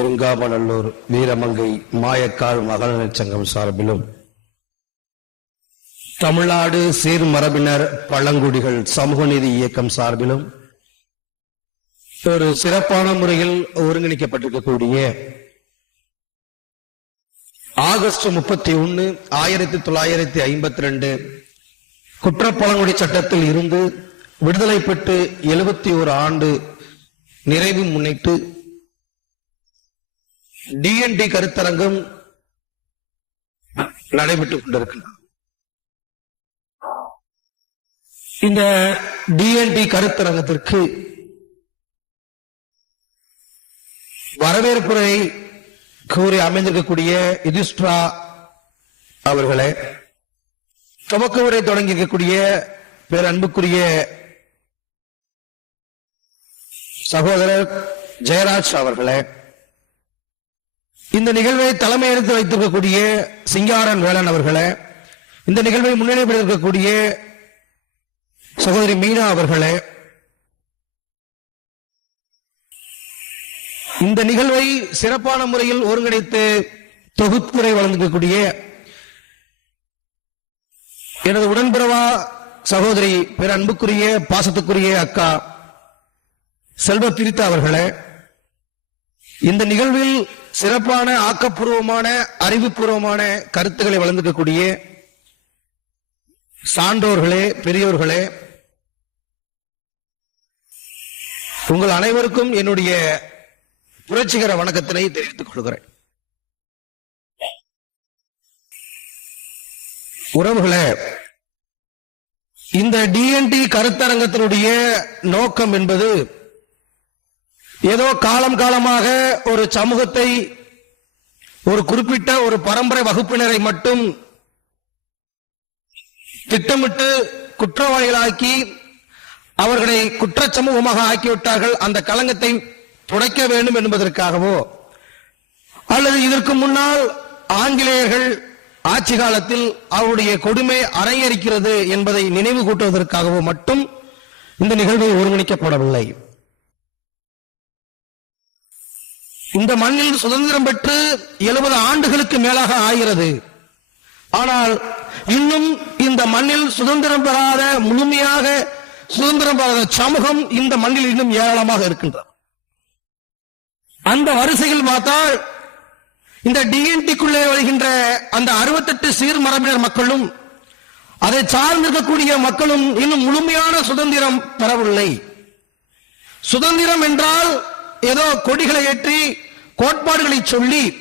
பெருங்காமநல்லூர் வீரமங்கை மாயக்கால் மகளிர் சங்கம் சார்பிலும் தமிழ்நாடு சீர்மரபினர் பழங்குடிகள் சமூக நீதி இயக்கம் சார்பிலும் ஒரு சிறப்பான முறையில் ஒருங்கிணைக்கப்பட்டிருக்கக்கூடிய ஆகஸ்ட் முப்பத்தி ஒன்னு ஆயிரத்தி தொள்ளாயிரத்தி ஐம்பத்தி ரெண்டு குற்றப்பழங்குடி சட்டத்தில் இருந்து விடுதலை பெற்று எழுபத்தி ஒரு ஆண்டு நிறைவு முன்னிட்டு டிஎன்டி கருத்தரங்கம் நடைபெற்றுக் கொண்டிருக்கிறது இந்த டிஎன்டி கருத்தரங்கத்திற்கு வரவேற்புரை கூறி அமைந்திருக்கக்கூடிய யுதிஷ்டா அவர்களே துவக்க உரை தொடங்கி இருக்கக்கூடிய பேரன்புக்குரிய சகோதரர் ஜெயராஜ் அவர்களே இந்த நிகழ்வை தலைமை எடுத்து வைத்திருக்கக்கூடிய சிங்காரன் வேளாண் அவர்களே இந்த நிகழ்வை முன்னணிப்படுத்திருக்கக்கூடிய சகோதரி மீனா அவர்களே இந்த நிகழ்வை சிறப்பான முறையில் ஒருங்கிணைத்து தொகுப்புரை வழங்கக்கூடிய எனது உடன்பிறவா சகோதரி பிற அன்புக்குரிய பாசத்துக்குரிய அக்கா செல்வ பிரித்தா அவர்களே இந்த நிகழ்வில் சிறப்பான ஆக்கப்பூர்வமான அறிவுபூர்வமான கருத்துக்களை வளர்ந்துக்கக்கூடிய சான்றோர்களே பெரியோர்களே உங்கள் அனைவருக்கும் என்னுடைய புரட்சிகர வணக்கத்தினை தெரிவித்துக் கொள்கிறேன். உறவுகளே இந்த டிஎன்டி கருத்தரங்கத்தினுடைய நோக்கம் என்பது ஏதோ காலம் காலமாக ஒரு சமூகத்தை ஒரு குறிப்பிட்ட ஒரு பரம்பரை வகுப்பினரை மட்டும் திட்டமிட்டு குற்றவாளிகளாக்கி அவர்களை குற்ற சமூகமாக ஆக்கிவிட்டார்கள். அந்த களங்கத்தை துடைக்க வேண்டும் என்பதற்காகவோ அல்லது இதற்கு முன்னால் ஆங்கிலேயர்கள் ஆட்சி காலத்தில் அவருடைய கொடுமை அரங்கேறிக்கிறது என்பதை நினைவு கூட்டுவதற்காகவோ மட்டும் இந்த நிகழ்வு ஒருங்கிணைக்கப்படவில்லை. இந்த மண்ணில் சுதந்திரம் பெற்று எழுபது ஆண்டுகளுக்கு மேலாக ஆகிறது. ஆனால் இன்னும் இந்த மண்ணில் சுதந்திரம் பெறாத முழுமையாக சுதந்திரம் பெறாத சமூகம் இந்த மண்ணில் இன்னும் ஏராளமாக இருக்கின்றது. அந்த வரிசையில் பார்த்தால் இந்த டிஎன்டிக்குள்ளே வருகின்ற அந்த அறுபத்தெட்டு சீர்மரபினர் மக்களும் அதை சார்ந்திருக்கக்கூடிய மக்களும் இன்னும் முழுமையான சுதந்திரம் பெறவில்லை. சுதந்திரம் என்றால் ஏதோ கொடிகளை ஏற்றி கோட்பாடுகளை சொல்லி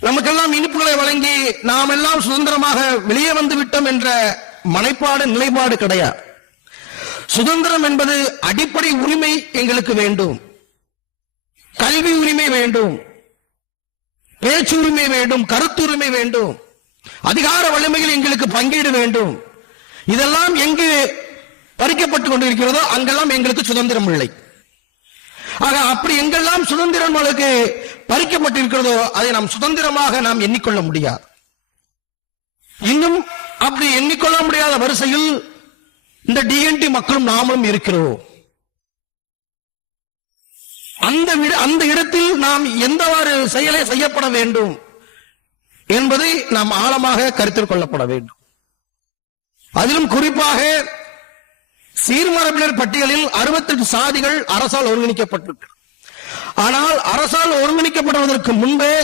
நமக்கெல்லாம் இனிப்புகளை வழங்கி நாம் எல்லாம் சுதந்திரமாக வெளியே வந்து விட்டோம் என்ற மனைப்பாடு நிலைப்பாடு கிடையாது சுதந்திரம் என்பது அடிப்படை உரிமை எங்களுக்கு வேண்டும். கல்வி உரிமை வேண்டும். பேச்சு உரிமை வேண்டும். கருத்துரிமை வேண்டும். அதிகார வலிமையில் எங்களுக்கு பங்கீடு வேண்டும். இதெல்லாம் எங்கு பறிக்கப்பட்டுக் கொண்டிருக்கிறதோ அங்கெல்லாம் எங்களுக்கு சுதந்திரம் இல்லை. ஆக அப்படி எங்கெல்லாம் சுதந்திரம் நமக்கு பறிக்கப்பட்டிருக்கிறதோ அதை நாம் சுதந்திரமாக நாம் எண்ணிக்கொள்ள முடியாது. இன்னும் அப்படி எண்ணிக்கொள்ள முடியாத வரிசையில் இந்த டிஎன்டி மக்களும் நாமளும் இருக்கிறோம். அந்த விட- அந்த இடத்தில் நாம் எந்தவாறு செயலை செய்யப்பட வேண்டும் என்பதை நாம் ஆழமாக கருத்தில் கொள்ளப்பட வேண்டும். அதிலும் குறிப்பாக சீர்மரபினர் பட்டியலில் அறுபத்தெட்டு சாதிகள் அரசால் ஒருங்கிணைக்கப்பட்டிருக்கு. ஆனால் அரசால் ஒருங்கிணைக்கப்படுவதற்கு முன்பே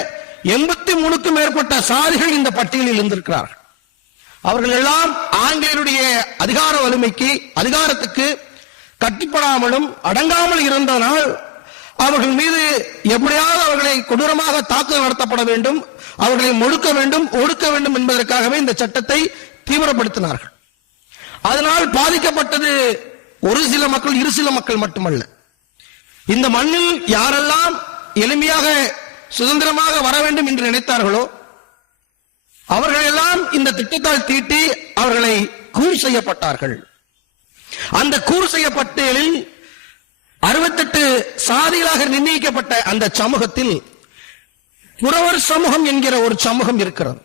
எண்பத்தி மூணுக்கும் மேற்பட்ட சாதிகள் இந்த பட்டியலில் இருந்திருக்கிறார்கள். அவர்கள் எல்லாம் ஆங்கிலேயருடைய அதிகார வலிமைக்கு அதிகாரத்துக்கு கட்டுப்படாமலும் அடங்காமல் இருந்ததனால் அவர்கள் மீது எப்படியாவது அவர்களை கொடூரமாக தாக்குதல் நடத்தப்பட வேண்டும் அவர்களை ஒடுக்க வேண்டும் ஒடுக்க வேண்டும் என்பதற்காகவே இந்த சட்டத்தை தீவிரப்படுத்தினார்கள். அதனால் பாதிக்கப்பட்டது ஒரு சில மக்கள் இரு சில மக்கள் மட்டுமல்ல. இந்த மண்ணில் யாரெல்லாம் எளிமையாக சுதந்திரமாக வர வேண்டும் என்று நினைத்தார்களோ அவர்களெல்லாம் இந்த திட்டத்தால் தீட்டி அவர்களை கூர் செய்யப்பட்டார்கள். அந்த கூர் செய்யப்பட்டலில் அறுபத்தெட்டு சாதிகளாக நிர்ணயிக்கப்பட்ட அந்த சமூகத்தில் குறவர் சமூகம் என்கிற ஒரு சமூகம் இருக்கிறது.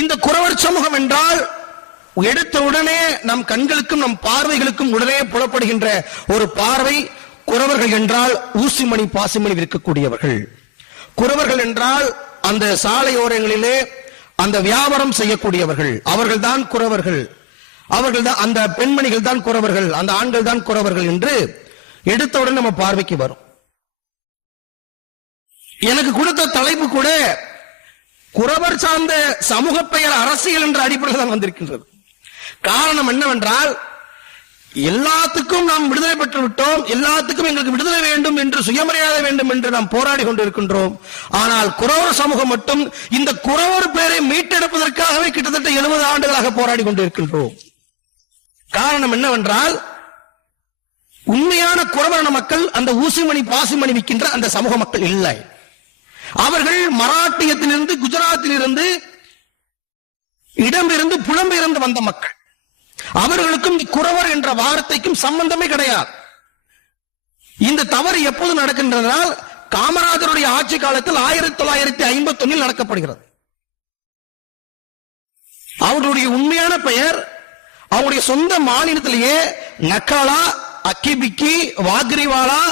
இந்த குறவர் சமூகம் என்றால் எடுத்த உடனே நம் கண்களுக்கும் நம் பார்வைகளுக்கும் உடனே புலப்படுகின்ற ஒரு பார்வை குறவர்கள் என்றால் ஊசிமணி பாசிமணி விற்கக்கூடியவர்கள். குறவர்கள் என்றால் அந்த சாலையோரங்களிலே அந்த வியாபாரம் செய்யக்கூடியவர்கள். அவர்கள்தான் குறவர்கள். அவர்கள் தான் அந்த பெண்மணிகள் தான் குறவர்கள் அந்த ஆண்கள் தான் குறவர்கள் என்று எடுத்தவுடன் நம்ம பார்வைக்கு வரும். எனக்கு கொடுத்த தலைப்பு கூட குறவர் சார்ந்த சமூக பெயர் அரசியல் என்ற அடிப்படையில் தான் வந்திருக்கின்றது. காரணம் என்னவென்றால் எல்லாத்துக்கும் நாம் விடுதலை பெற்று விட்டோம் எல்லாத்துக்கும் எங்களுக்கு விடுதலை வேண்டும் என்று சுயமரியாதை வேண்டும் என்று நாம் போராடி கொண்டிருக்கின்றோம். ஆனால் குறவர் சமூகம் மட்டும் இந்த குறவர் பேரை மீட்டெடுப்பதற்காகவே கிட்டத்தட்ட எழுபது ஆண்டுகளாக போராடி கொண்டிருக்கின்றோம். காரணம் என்னவென்றால் உண்மையான குறவரண மக்கள் அந்த ஊசிமணி பாசிமணி விற்கின்ற அந்த சமூக மக்கள் இல்லை. அவர்கள் மராட்டியத்திலிருந்து குஜராத்திலிருந்து இடமிருந்து புலம்பெயர்ந்து வந்த மக்கள். அவர்களுக்கும் குறவர் என்ற வார்த்தைக்கும் சம்பந்தமே கிடையாது. இந்த தவறு எப்போது நடக்கின்றதால் காமராஜருடைய ஆட்சி காலத்தில் ஆயிரத்தி தொள்ளாயிரத்தி ஐம்பத்தி ஒன்னில் நடக்கப்படுகிறது. அவருடைய உண்மையான பெயர் அவருடைய சொந்த மாநிலத்திலேயே நக்காலா அக்கிபிக்கி வாக்ரிவாலா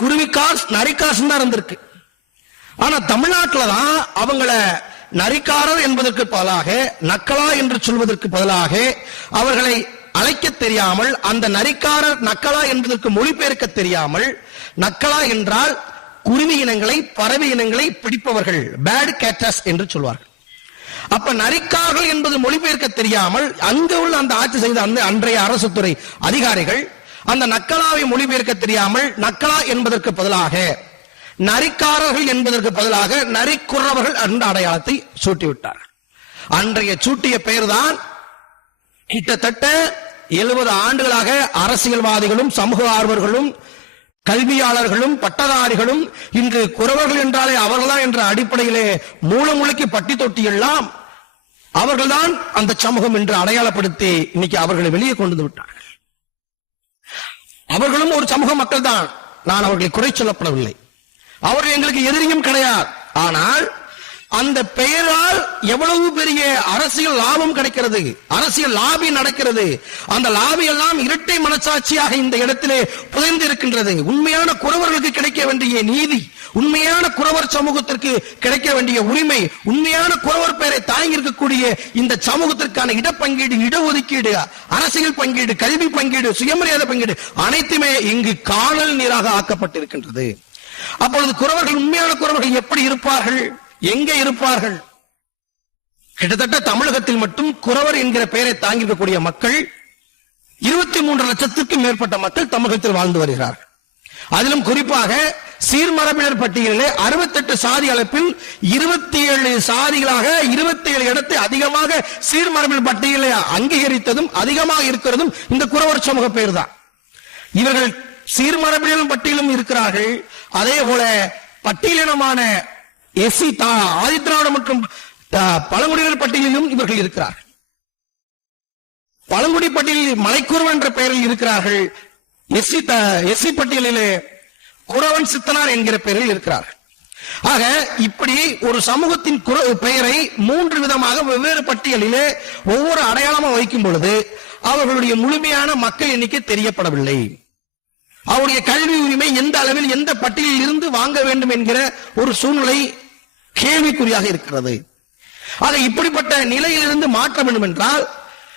குருவிகாஸ் நரிகாஸ் தான் இருந்திருக்கு. ஆனா தமிழ்நாட்டில் தான் அவங்கள நரிக்காரர் என்பதற்கு பதிலாக நக்கலா என்று சொல்வதற்கு பதிலாக அவர்களை அழைக்க தெரியாமல் அந்த நரிக்காரர் நக்கலா என்பதற்கு மொழிபெயர்க்க தெரியாமல் நக்கலா என்றால் குருவி இனங்களை பறவை இனங்களை பிடிப்பவர்கள் பேட் கேட்டஸ் என்று சொல்வார்கள். அப்ப நரிக்கார்கள் என்பது மொழிபெயர்க்க தெரியாமல் அங்கு உள்ள அந்த ஆட்சி செய்த அந்த அன்றைய அரசு துறை அதிகாரிகள் அந்த நக்கலாவை மொழிபெயர்க்க தெரியாமல் நக்கலா என்பதற்கு பதிலாக நரிக்காரர்கள் என்பதற்கு பதிலாக நரிக்குறவர்கள் என்ற அடையாளத்தை சூட்டிவிட்டார்கள். அன்றைய சூட்டிய பெயர்தான் கிட்டத்தட்ட எழுபது ஆண்டுகளாக அரசியல்வாதிகளும் சமூக ஆர்வர்களும் கல்வியாளர்களும் பட்டதாரிகளும் இன்று குறவர்கள் என்றாலே அவர்கள்தான் என்ற அடிப்படையிலே மூலமுழுக்கி பட்டி தொட்டி எல்லாம் அவர்கள்தான் அந்த சமூகம் என்று அடையாளப்படுத்தி இன்னைக்கு அவர்களை வெளியே கொண்டு வந்து விட்டார்கள். அவர்களும் ஒரு சமூக மக்கள் தான் நான் அவர்களை குறை சொல்லப்படவில்லை. அவர்கள் எங்களுக்கு எதிரியும் கிடையாது. ஆனால் அந்த பெயரால் எவ்வளவு பெரிய அரசியல் லாபம் கிடைக்கிறது அரசியல் லாபி நடக்கிறது அந்த லாபி எல்லாம் இரட்டை மனசாட்சியாக இந்த இடத்திலே புதைந்து இருக்கின்றது உண்மையான குறவர்களுக்கு கிடைக்க வேண்டிய நீதி உண்மையான குறவர் சமூகத்திற்கு கிடைக்க வேண்டிய உரிமை உண்மையான குறவர் பெயரை தாங்கி இருக்கக்கூடிய இந்த சமூகத்திற்கான இடப்பங்கீடு இடஒதுக்கீடு அரசியல் பங்கீடு கல்வி பங்கீடு சுயமரியாதை பங்கீடு அனைத்துமே இங்கு காணல் நீராக ஆக்கப்பட்டிருக்கின்றது. அப்பொழுது குறவர்கள் உண்மையான குறவர்கள் எப்படி இருப்பார்கள்? எங்கே இருப்பார்கள்? கிட்டத்தட்ட தமிழகத்தில் மட்டும் குறவர் என்கிற பெயரை தாங்கிக்கக்கூடிய மக்கள் இருபத்தி மூன்று லட்சத்திற்கும் மேற்பட்ட மக்கள் தமிழகத்தில் வாழ்ந்து வருகிறார்கள். அதிலும் குறிப்பாக சீர்மரபினர் பட்டியலிலே அறுபத்தெட்டு சாதி அளப்பில் இருபத்தி ஏழு சாதிகளாக இருபத்தி ஏழு இடத்தை அதிகமாக சீர்மரபினர் பட்டியலை அங்கீகரித்ததும் அதிகமாக இருக்கிறதும் இந்த குறவர் சமூக பெயர் தான் இவர்கள் சீர்மரபினர் பட்டியலும் இருக்கிறார்கள். அதே போல பட்டியலினமான எஸ்சி ஆதித்ராவிட மற்றும் பழங்குடியினர் பட்டியலிலும் இவர்கள் இருக்கிறார்கள். பழங்குடி பட்டியலில் மலைக்குறவன் என்ற பெயரில் இருக்கிறார்கள். எஸ்சி எஸ்சி பட்டியலிலே குறவன் சித்தனார் என்கிற பெயரில் இருக்கிறார்கள். ஆக இப்படி ஒரு சமூகத்தின் குர பெயரை மூன்று விதமாக வெவ்வேறு பட்டியலிலே ஒவ்வொரு அடையாளமா வைக்கும் பொழுது அவர்களுடைய முழுமையான மக்கள் எண்ணிக்கை தெரியப்படவில்லை. அவருடைய கல்வி உரிமை எந்த அளவில் எந்த பட்டியலில் இருந்து வாங்க வேண்டும் என்கிற ஒரு சூழ்நிலை கேள்விக்குறியாக இருக்கிறது. ஆக இப்படிப்பட்ட நிலையிலிருந்து மாற்ற வேண்டும் என்றால்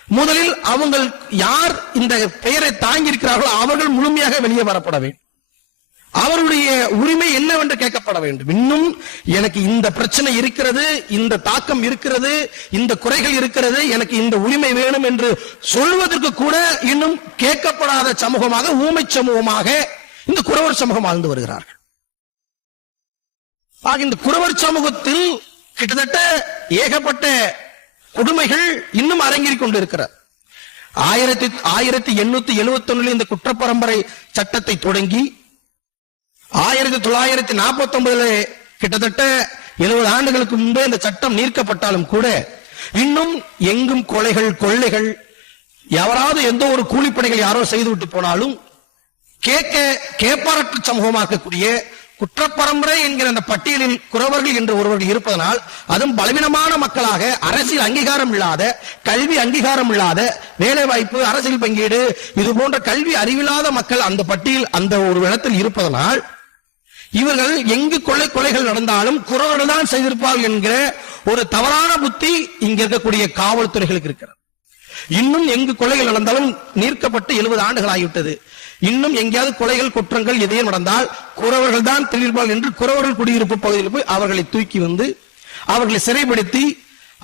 முதலில் அவங்கள் யார் இந்த பெயரை தாங்கி இருக்கிறார்களோ அவர்கள் முழுமையாக வெளியே வரப்பட வேண்டும். அவருடைய உரிமை என்னவென்று கேட்கப்பட வேண்டும். இன்னும் எனக்கு இந்த பிரச்சனை இருக்கிறது இந்த தாக்கம் இருக்கிறது இந்த குறைகள் இருக்கிறது எனக்கு இந்த உரிமை வேணும் என்று சொல்வதற்கு கூட இன்னும் கேட்கப்படாத சமூகமாக ஊமை சமூகமாக இந்த குறவர் சமூகம் வாழ்ந்து வருகிறார்கள். ஆக இந்த குறவர் சமூகத்தில் கிட்டத்தட்ட ஏகப்பட்ட கொடுமைகள் இன்னும் அரங்கேறிக் கொண்டிருக்கிறது. ஆயிரத்தி ஆயிரத்தி எண்ணூத்தி எழுபத்தி ஒண்ணுல இந்த குற்றப்பரம்பரை சட்டத்தை தொடங்கி ஆயிரத்தி தொள்ளாயிரத்தி நாற்பத்தி ஒன்பதுல கிட்டத்தட்ட எழுபது ஆண்டுகளுக்கு முன்பே இந்த சட்டம் நீர்க்கப்பட்டாலும் கூட இன்னும் எங்கும் கொலைகள் கொள்ளைகள் எவராவது எந்த ஒரு கூலிப்படைகள் யாரோ செய்துவிட்டு போனாலும் கேட்க கேப்பாரற்ற சமூகமாக்கக்கூடிய குற்றப்பரம்பரை என்கிற அந்த பட்டியலில் குறவர்கள் என்று ஒருவர்கள் இருப்பதனால் அதுவும் பலவீனமான மக்களாக அரசியல் அங்கீகாரம் இல்லாத கல்வி அங்கீகாரம் இல்லாத வேலை வாய்ப்பு அரசியல் பங்கீடு இது போன்ற கல்வி அறிவில்லாத மக்கள் அந்த பட்டியல் அந்த ஒரு இடத்தில் இருப்பதனால் இவர்கள் எங்கு கொலை கொலைகள் நடந்தாலும் குறவர்கள் தான் செய்திருப்பார்கள் என்கிற ஒரு தவறான புத்தி இங்க இருக்கக்கூடிய காவல்துறைகளுக்கு இருக்கிறது. இன்னும் எங்கு கொலைகள் நடந்தாலும் நீர்க்கப்பட்டு எழுபது ஆண்டுகள் ஆகிவிட்டது. இன்னும் எங்கேயாவது கொலைகள் குற்றங்கள் எதையும் நடந்தால் குறவர்கள் தான் தெளிவார்கள் என்று குறவர்கள் குடியிருப்பு பகுதியில் போய் அவர்களை தூக்கி வந்து அவர்களை சிறைப்படுத்தி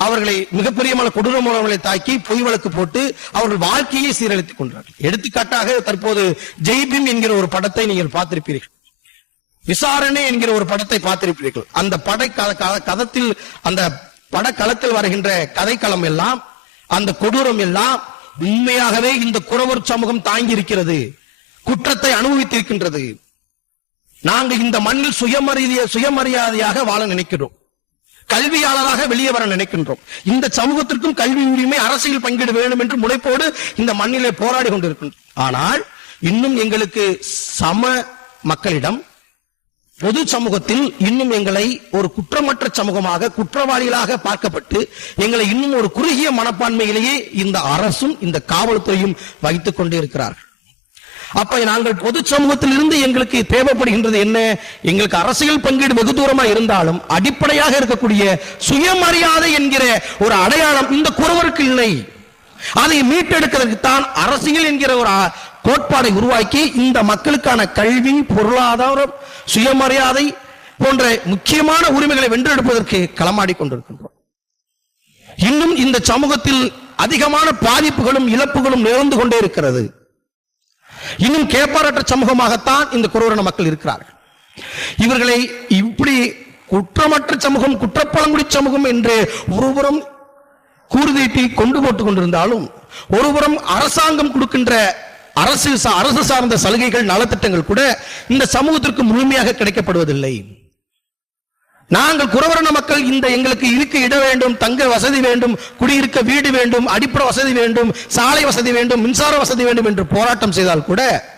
அவர்களை மிகப்பெரிய கொடூரமானவர்களை தாக்கி பொய் வழக்கு போட்டு அவர்கள் வாழ்க்கையை சீரழித்துக் கொண்டார்கள். எடுத்துக்காட்டாக தற்போது ஜெய்பிம் என்கிற ஒரு படத்தை நீங்கள் பார்த்திருப்பீர்கள். விசாரணை என்கிற ஒரு படத்தை பார்த்திருப்பீர்கள். அந்த படை கதத்தில் அந்த படக்களத்தில் வருகின்ற கதைக்களம் எல்லாம் அந்த கொடூரம் எல்லாம் உண்மையாகவே இந்த குறவர் சமூகம் தாங்கி இருக்கிறது குற்றத்தை அனுபவித்திருக்கின்றது. நாங்கள் இந்த மண்ணில் சுயமரிய சுயமரியாதையாக வாழ நினைக்கிறோம். கல்வியாளராக வெளியே வர நினைக்கின்றோம். இந்த சமூகத்திற்கும் கல்வி உரிமை அரசியல் பங்கீடு வேண்டும் என்று முனைப்போடு இந்த மண்ணிலே போராடி கொண்டிருக்கின்றோம். ஆனால் இன்னும் எங்களுக்கு சம மக்களிடம் பொது சமூகத்தில் இன்னும் எங்களை ஒரு குற்றமற்ற சமூகமாக குற்றவாளிகளாக பார்க்கப்பட்டு எங்களை இன்னும் ஒரு குறுகிய மனப்பான்மையிலேயே இந்த அரசும் இந்த காவல்துறையும் வைத்துக் கொண்டே இருக்கிறார்கள். அப்ப நாங்கள் பொது சமூகத்தில் இருந்து எங்களுக்கு தேவைப்படுகின்றது என்ன? எங்களுக்கு அரசியல் பங்கீடு வெகு தூரமா இருந்தாலும் அடிப்படையாக இருக்கக்கூடிய சுயமரியாதை என்கிற ஒரு அடையாளம் இந்த குறவருக்கு இல்லை. அதை மீட்டெடுக்கிறதுக்கு தான் அரசியல் என்கிற ஒரு கோட்பாடை உருவாக்கி இந்த மக்களுக்கான கல்வி பொருளாதாரம் சுயமரியாதை போன்ற முக்கியமான உரிமைகளை வென்றெடுப்பதற்கு களமாடி கொண்டிருக்கின்றோம். இன்னும் இந்த சமூகத்தில் அதிகமான பாதிப்புகளும் இழப்புகளும் நிகழ்ந்து கொண்டே இருக்கிறது. இன்னும் கேப்பாரற்ற சமூகமாகத்தான் இந்த குரோரண மக்கள் இருக்கிறார்கள். இவர்களை இப்படி குற்றமற்ற சமூகம் குற்றப்பழங்குடி சமூகம் என்று ஒருபுறம் கூறுதீட்டி கொண்டு போட்டுக் கொண்டிருந்தாலும் ஒருபுறம் அரசாங்கம் கொடுக்கின்ற அரசு அரசு சார்ந்த சலுகைகள் நலத்திட்டங்கள் கூட இந்த சமூகத்திற்கு முழுமையாக கிடைக்கப்படுவதில்லை. நாங்கள் குறவரண மக்கள் இந்த எங்களுக்கு இருக்க இட வேண்டும் தங்க வசதி வேண்டும் குடியிருக்க வீடு வேண்டும் அடிப்படை வசதி வேண்டும் சாலை வசதி வேண்டும் மின்சார வசதி வேண்டும் என்று போராட்டம் செய்தால் கூட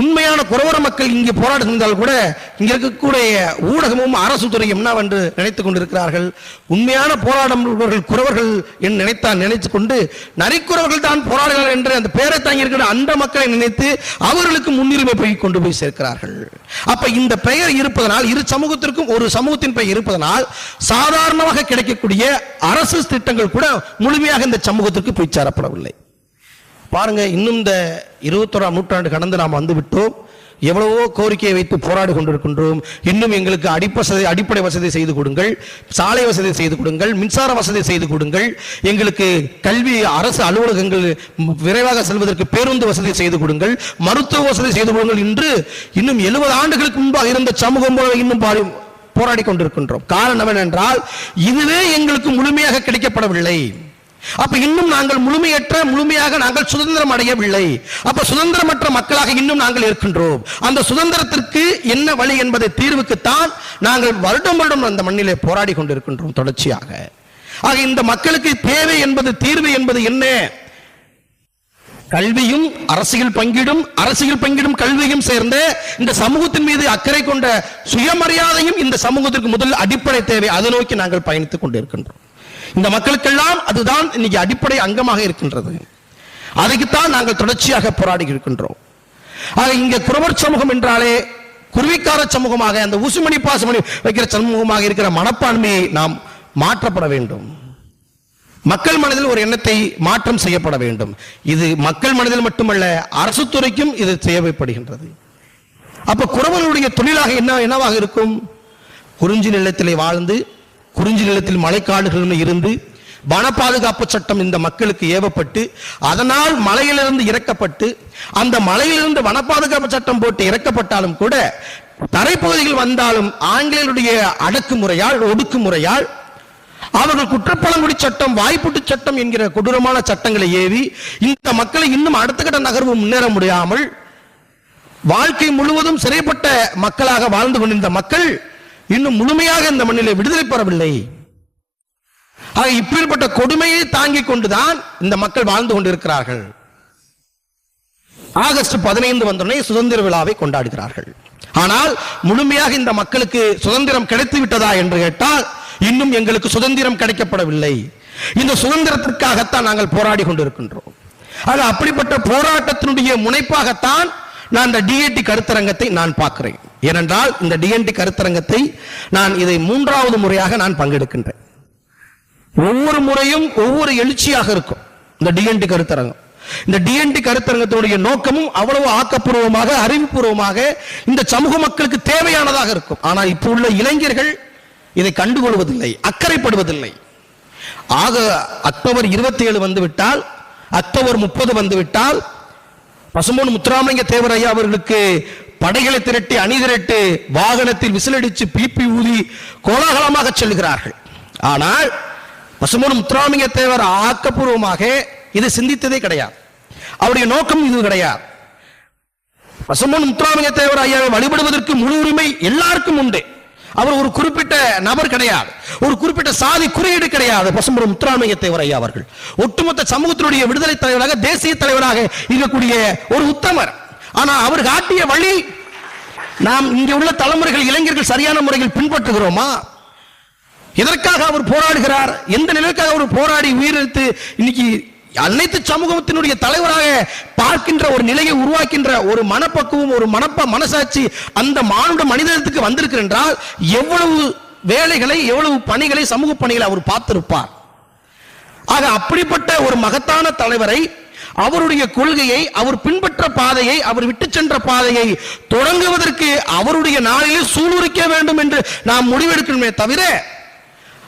உண்மையான குறவர மக்கள் இங்கே போராட்டம் செய்தால் கூட இங்க இருக்கக்கூடிய ஊடகமும் அரசு துறையும் என்னவென்று நினைத்துக் கொண்டிருக்கிறார்கள். உண்மையான போராடுபவர்கள் குறவர்கள் என்று நினைத்தான் நினைத்துக் கொண்டு நரிக்குறவர்கள் தான் போராடுகிறார்கள் என்று அந்த பேரை தாங்கி இருக்கிற அந்த மக்களை நினைத்து அவர்களுக்கு முன்னுரிமை போய் கொண்டு போய் சேர்க்கிறார்கள். அப்ப இந்த பெயர் இருப்பதனால் இரு சமூகத்திற்கும் ஒரு சமூகத்தின் பெயர் இருப்பதனால் சாதாரணமாக கிடைக்கக்கூடிய அரசு திட்டங்கள் கூட முழுமையாக இந்த சமூகத்திற்கு போய் சேரப்படவில்லை. பாருங்க இன்னும் இந்த இருபத்தோராம் நூற்றாண்டு கடந்து நாம் வந்து விட்டோம் எவ்வளவோ கோரிக்கையை வைத்து போராடி கொண்டிருக்கின்றோம். இன்னும் எங்களுக்கு அடிப்பசதி அடிப்படை வசதி செய்து கொடுங்கள். சாலை வசதி செய்து கொடுங்கள். மின்சார வசதி செய்து கொடுங்கள். எங்களுக்கு கல்வி அரசு அலுவலகங்கள் விரைவாக செல்வதற்கு பேருந்து வசதி செய்து கொடுங்கள். மருத்துவ வசதி செய்து கொடுங்கள். என்று இன்னும் எழுபது ஆண்டுகளுக்கு முன்பாக இருந்த சமூகம் போல இன்னும் பாடி போராடி கொண்டிருக்கின்றோம். காரணம் என்னென்றால் இதுவே எங்களுக்கு முழுமையாக கிடைக்கப்படவில்லை. அப்ப இன்னும் நாங்கள் முழுமையற்ற முழுமையாக நாங்கள் சுதந்திரம் அடையவில்லை. அப்ப சுதந்திரமற்ற மக்களாக இன்னும் நாங்கள் இருக்கின்றோம். அந்த சுதந்திரத்திற்கு என்ன வழி என்பதை தீர்வுக்குத்தான் நாங்கள் வருடம் வருடம் அந்த மண்ணிலே போராடி கொண்டிருக்கின்றோம் தொடர்ச்சியாக. ஆக இந்த மக்களுக்கு தேவை என்பது தீர்வு என்பது என்ன? கல்வியும் அரசியல் பங்கிடும் அரசியல் பங்கிடும் கல்வியும் சேர்ந்த இந்த சமூகத்தின் மீது அக்கறை கொண்ட சுயமரியாதையும் இந்த சமூகத்திற்கு முதல் அடிப்படை தேவை. அதை நோக்கி நாங்கள் பயணித்துக் கொண்டிருக்கின்றோம். இந்த மக்களுக்கெல்லாம் அதுதான் இன்னைக்கு அடிப்படை அங்கமாக இருக்கின்றது. அதைக்குத்தான் நாங்கள் தொடர்ச்சியாக போராடி இருக்கின்றோம். ஆக இங்க குறவர் சமூகம் என்றாலே குருவிக்கார சமூகமாக அந்த உசுமணி பாசுமணி வைக்கிற சமூகமாக இருக்கிற மனப்பான்மையை நாம் மாற்றப்பட வேண்டும். மக்கள் மனதில் ஒரு எண்ணத்தை மாற்றம் செய்யப்பட வேண்டும். இது மக்கள் மனதில் மட்டுமல்ல அரசு துறைக்கும் இது தேவைப்படுகின்றது. அப்ப குறவனுடைய தொழிலாக என்ன என்னவாக இருக்கும்? குறிஞ்சி நிலத்திலே வாழ்ந்து குறிஞ்சி நிலத்தில் மழைக்காடுகள் இருந்து வன பாதுகாப்பு சட்டம் இந்த மக்களுக்கு ஏவப்பட்டு அதனால் மலையிலிருந்து இறக்கப்பட்டு அந்த மலையிலிருந்து வன பாதுகாப்பு சட்டம் போட்டு இறக்கப்பட்டாலும் கூட தரைப்பகுதிகள் வந்தாலும் ஆங்கிலேயருடைய அடக்குமுறையால் ஒடுக்குமுறையால் அவர்கள் குற்றப்பழங்குடி சட்டம் வாய்ப்புட்டு சட்டம் என்கிற கொடூரமான சட்டங்களை ஏவி இந்த மக்களை இன்னும் அடுத்த கட்ட நகர்வு முன்னேற முடியாமல் வாழ்க்கை முழுவதும் சிறைப்பட்ட மக்களாக வாழ்ந்து கொண்டிருந்த மக்கள் இன்னும் முழுமையாக இந்த மண்ணிலே விடுதலை பெறவில்லை. ஆக இப்படிப்பட்ட கொடுமையை தாங்கிக் கொண்டுதான் இந்த மக்கள் வாழ்ந்து கொண்டிருக்கிறார்கள். ஆகஸ்ட் பதினைந்து வந்தோடனே சுதந்திர விழாவை கொண்டாடுகிறார்கள். ஆனால் முழுமையாக இந்த மக்களுக்கு சுதந்திரம் கிடைத்து விட்டதா என்று கேட்டால் இன்னும் எங்களுக்கு சுதந்திரம் கிடைக்கப்படவில்லை. இந்த சுதந்திரத்திற்காகத்தான் நாங்கள் போராடி கொண்டிருக்கின்றோம். ஆக அப்படிப்பட்ட போராட்டத்தினுடைய முனைப்பாகத்தான் நான் இந்த டிஏடி கருத்தரங்கத்தை நான் பார்க்கிறேன். ஏனென்றால் இந்த டிஎன்டி கருத்தரங்கத்தை நான் இதை மூன்றாவது முறையாக நான் பங்கெடுக்கின்றேன். ஒவ்வொரு முறையும் ஒவ்வொரு எழுச்சியாக இருக்கும் இந்த டிஎன்டி கருத்தரங்கம். இந்த டிஎன்டி கருத்தரங்கத்தினுடைய நோக்கமும் அவ்வளவு ஆக்கப்பூர்வமாக அறிவுபூர்வமாக இந்த சமூக மக்களுக்கு தேவையானதாக இருக்கும். ஆனால் இப்போ உள்ள இளைஞர்கள் இதை கண்டுகொள்வதில்லை அக்கறைப்படுவதில்லை. ஆக அக்டோபர் இருபத்தி ஏழு வந்து விட்டால் அக்டோபர் முப்பது வந்து விட்டால் பசும்பொன் முத்துராமலிங்க தேவர் ஐயா அவர்களுக்கு படைகளை திரட்டி அணி திரட்டு வாகனத்தில் விசிலடிச்சு பிபி ஊதி கோலாகலமாக செல்கிறார்கள். ஆனால் பசுமனும் முத்துராமலிங்க தேவர் ஆக்கப்பூர்வமாக இது சிந்தித்ததே கிடையாது. அவருடைய நோக்கம் இது கிடையாது. பசுமன் முத்துராமலிங்க தேவர் ஐயாவை வழிபடுவதற்கு முழு உரிமை எல்லாருக்கும் உண்டு. அவர் ஒரு குறிப்பிட்ட நபர் கிடையாது. ஒரு குறிப்பிட்ட சாதி குறியீடு கிடையாது பசும்பொன் முத்துராமலிங்க தேவர் ஐயா அவர்கள். ஒட்டுமொத்த சமூகத்தினுடைய விடுதலை தலைவராக தேசிய தலைவராக இருக்கக்கூடிய ஒரு உத்தமர். ஆனா அவர் காட்டிய வழி நாம் இங்கே உள்ள தலைமுறைகள் இளைஞர்கள் சரியான முறையில் பின்பற்றுகிறோமா? எதற்காக அவர் போராடுகிறார்? எந்த நிலைக்காக அவர் போராடி உயிரிழத்து? இன்னைக்கு அனைத்து சமூகத்தினுடைய தலைவராக பார்க்கின்ற ஒரு நிலையை உருவாக்கின்ற ஒரு மனப்பக்குவம் ஒரு மனப்ப மனசாட்சி அந்த மானுட மனிதத்துக்கு வந்திருக்கு என்றால் எவ்வளவு வேலைகளை எவ்வளவு பணிகளை சமூக பணிகளை அவர் பார்த்திருப்பார். ஆக அப்படிப்பட்ட ஒரு மகத்தான தலைவரை அவருடைய கொள்கையை அவர் பின்பற்ற பாதையை அவர் விட்டு சென்ற பாதையை தொடங்குவதற்கு அவருடைய நாளிலே சூளுரிக்க வேண்டும் என்று நாம் முடிவெடுக்கணுமே தவிர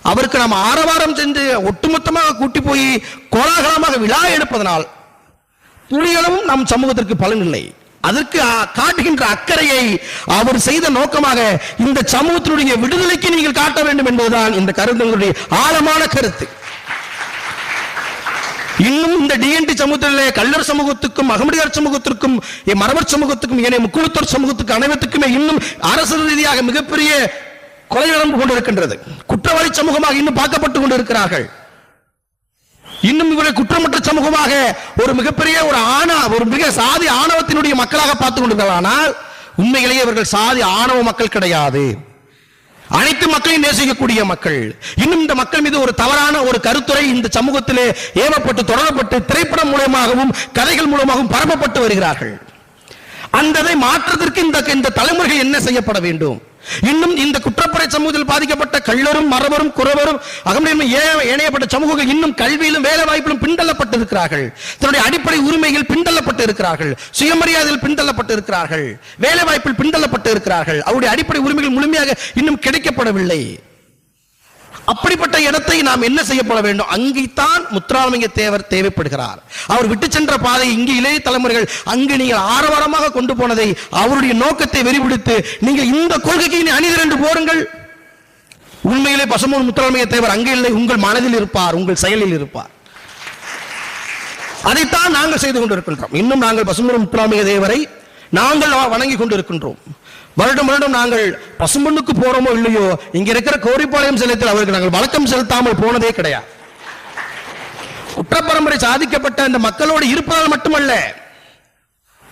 அவருக்கு நாம் ஆரவாரம் சென்று ஒட்டுமொத்தமாக கூட்டி போய் கோலாகலமாக விழா எடுப்பதனால் துளிகளவும் நம் சமூகத்திற்கு பலன் இல்லை அதற்கு காட்டுகின்ற அக்கறையை அவர் செய்த நோக்கமாக இந்த சமூகத்தினுடைய விடுதலைக்கு நீங்கள் காட்ட வேண்டும் என்பதுதான் இந்த கருத்துங்களுடைய ஆழமான கருத்து. இன்னும் இந்த டிஎன்டி சமூகத்திலே கல்லர் சமூகத்துக்கும் அகமடியார் சமூகத்திற்கும் மரபர் சமூகத்துக்கும் ஏனைய முக்குளத்தோர் சமூகத்துக்கு அனைவருக்குமே இன்னும் அரசு ரீதியாக மிகப்பெரிய கொலை நடந்து கொண்டிருக்கின்றது. குற்றவாளி சமூகமாக இன்னும் பார்க்கப்பட்டு கொண்டிருக்கிறார்கள். இன்னும் இவரை குற்றமற்ற சமூகமாக ஒரு மிகப்பெரிய ஒரு ஆணா ஒரு மிக சாதி ஆணவத்தினுடைய மக்களாக பார்த்துக் கொண்டிருக்கிறார்கள். ஆனால் உண்மையிலேயே இவர்கள் சாதி ஆணவ மக்கள் கிடையாது. அனைத்து மக்களையும் நேசிக்கக்கூடிய மக்கள். இன்னும் இந்த மக்கள் மீது ஒரு தவறான ஒரு கருத்துரை இந்த சமூகத்திலே ஏவப்பட்டு தொடரப்பட்டு திரைப்படம் மூலமாகவும் கதைகள் மூலமாகவும் பரப்பப்பட்டு வருகிறார்கள். அந்ததை மாற்றத்திற்கு இந்த இந்த தலைமுறைகள் என்ன செய்யப்பட வேண்டும்? இன்னும் இந்த குற்றப்படை சமூகத்தில் பாதிக்கப்பட்ட கள்ளரும் மரபரும் குறவரும் அகமடியும் இணையப்பட்ட சமூகங்கள் இன்னும் கல்வியிலும் வேலை வாய்ப்பிலும் பின்தள்ளப்பட்டு இருக்கிறார்கள் தன்னுடைய அடிப்படை உரிமைகள் பின்தள்ளப்பட்டு இருக்கிறார்கள் சுயமரியாதையில் பின்தள்ளப்பட்டு இருக்கிறார்கள் வேலை வாய்ப்பில் பின்தள்ளப்பட்டு இருக்கிறார்கள் அவருடைய அடிப்படை உரிமைகள் முழுமையாக இன்னும் கிடைக்கப்படவில்லை. அப்படிப்பட்ட இடத்தை நாம் என்ன செய்யப்பட வேண்டும்? அங்கேத்தான் முத்துராமலிங்க தேவர் தேவைப்படுகிறார். அவர் விட்டு சென்ற பாதை இங்கு இளைய தலைமுறைகள் அங்கு நீங்கள் ஆரவாரமாக கொண்டு போனதை அவருடைய நோக்கத்தை வெறிபிடித்து நீங்கள் இந்த கொள்கைக்கு இனி அணிதிரண்டு போருங்கள் உண்மையிலே பசுமூன் முத்துராமலிங்க தேவர் அங்கே இல்லை உங்கள் மனதில் இருப்பார் உங்கள் செயலில் இருப்பார். அதைத்தான் நாங்கள் செய்து கொண்டிருக்கின்றோம். இன்னும் நாங்கள் பசுமூன் முத்துராமலிங்க தேவரை நாங்கள் வணங்கி கொண்டிருக்கின்றோம். வருடம் வருடம் நாங்கள் பசும்பொண்ணுக்கு போறோமோ இல்லையோ இங்க இருக்கிற கோரிப்பாளையம் சிலத்தில் அவருக்கு நாங்கள் வழக்கம் செலுத்தாமல் போனதே கிடையாது. குற்றப்பரம்பரை சாதிக்கப்பட்ட அந்த மக்களோடு இருப்பதால் மட்டுமல்ல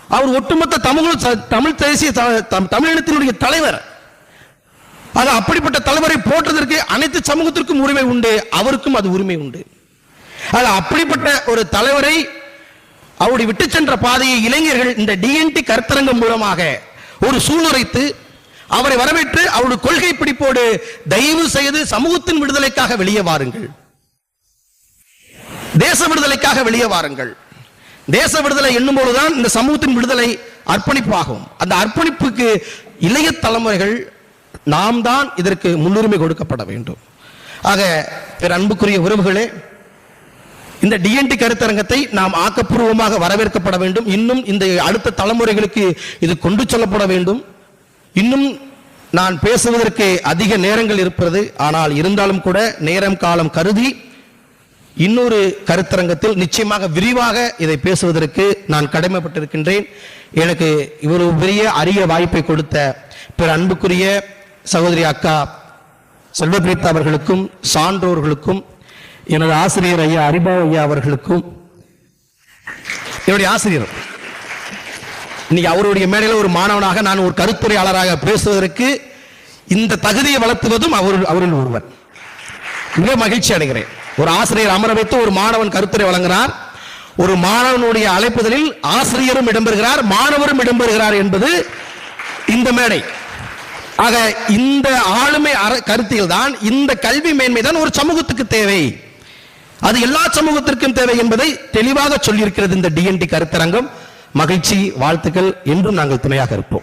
அவர் ஒட்டுமொத்த தமிழ் தமிழ் தேசிய த- தம்- தமிழினத்தினுடைய தலைவர். அது அப்படிப்பட்ட தலைவரை போற்றதற்கு அனைத்து சமூகத்திற்கும் உரிமை உண்டு அவருக்கும் அது உரிமை உண்டு. அது அப்படிப்பட்ட ஒரு தலைவரை அவருடைய விட்டு சென்ற பாதையை இளைஞர்கள் இந்த டிஎன்டி கருத்தரங்கம் மூலமாக ஒரு சூளுரைத்து அவரை வரவேற்று அவருடைய கொள்கை பிடிப்போடு தயவு செய்து சமூகத்தின் விடுதலைக்காக வெளியே வாருங்கள். தேச விடுதலைக்காக வெளியே வாருங்கள். தேச விடுதலை என்னும் போதுதான் இந்த சமூகத்தின் விடுதலை அர்ப்பணிப்பாகும். அந்த அர்ப்பணிப்புக்கு இளைய தலைமுறைகள் நாம் தான் இதற்கு முன்னுரிமை கொடுக்கப்பட வேண்டும். ஆக பிற அன்புக்குரிய உறவுகளே இந்த டிஎன்டி கருத்தரங்கத்தை நாம் ஆக்கப்பூர்வமாக வரவேற்கப்பட வேண்டும். இன்னும் இந்த அடுத்த தலைமுறைகளுக்கு இது கொண்டு செல்லப்பட வேண்டும். இன்னும் நான் பேசுவதற்கு அதிக நேரங்கள் இருப்பது ஆனால் இருந்தாலும் கூட நேரம் காலம் கருதி இன்னொரு கருத்தரங்கத்தில் நிச்சயமாக விரிவாக இதை பேசுவதற்கு நான் கடமைப்பட்டிருக்கின்றேன். எனக்கு இவ்வளவு பெரிய அரிய வாய்ப்பை கொடுத்த பிற அன்புக்குரிய சகோதரி அக்கா செல்வபிரீதா அவர்களுக்கும் சான்றோர்களுக்கும் எனது ஆசிரியர் ஐயா அரிபா ஐயா அவர்களுக்கும் என்னுடைய ஆசிரியர். இன்னைக்கு அவருடைய மேடையில் ஒரு மாணவனாக நான் ஒரு கருத்துரையாளராக பேசுவதற்கு இந்த தகுதியை வளர்த்துவதும் அவர் அவரில் ஒருவர். மிக மகிழ்ச்சி அடைகிறேன். ஒரு ஆசிரியர் அமர வைத்து ஒரு மாணவன் கருத்துரை வழங்குகிறார். ஒரு மாணவனுடைய அழைப்புதலில் ஆசிரியரும் இடம்பெறுகிறார் மாணவரும் இடம்பெறுகிறார் என்பது இந்த மேடை. ஆக இந்த ஆளுமை அற- கருத்தியல் தான் இந்த கல்வி மேன்மை தான் ஒரு சமூகத்துக்கு தேவை. அது எல்லா சமூகத்திற்கும் தேவை என்பதை தெளிவாக சொல்லியிருக்கிறது இந்த டிஎன்டி கருத்தரங்கம். மகிழ்ச்சி வாழ்த்துக்கள். என்றும் நாங்கள் துணையாக இருப்போம்.